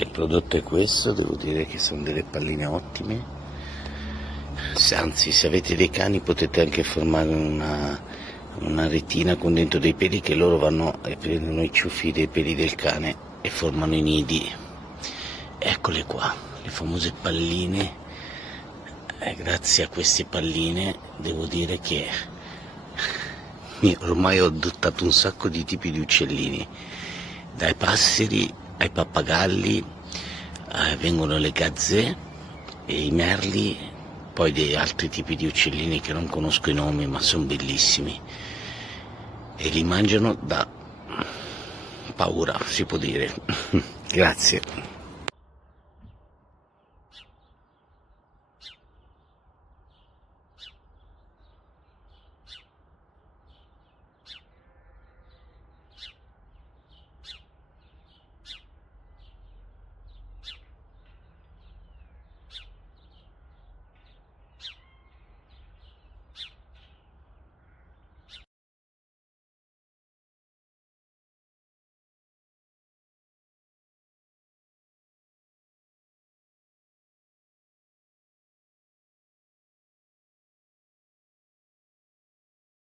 Il prodotto è questo, devo dire che sono delle palline ottime, anzi se avete dei cani potete anche formare una retina con dentro dei peli, che loro vanno e prendono i ciuffi dei peli del cane e formano i nidi. Eccole qua, le famose palline. Grazie a queste palline devo dire che ormai ho adottato un sacco di tipi di uccellini, dai passeri ai pappagalli, vengono le gazzè e i merli, poi dei altri tipi di uccellini che non conosco i nomi ma sono bellissimi e li mangiano da paura, si può dire. Grazie.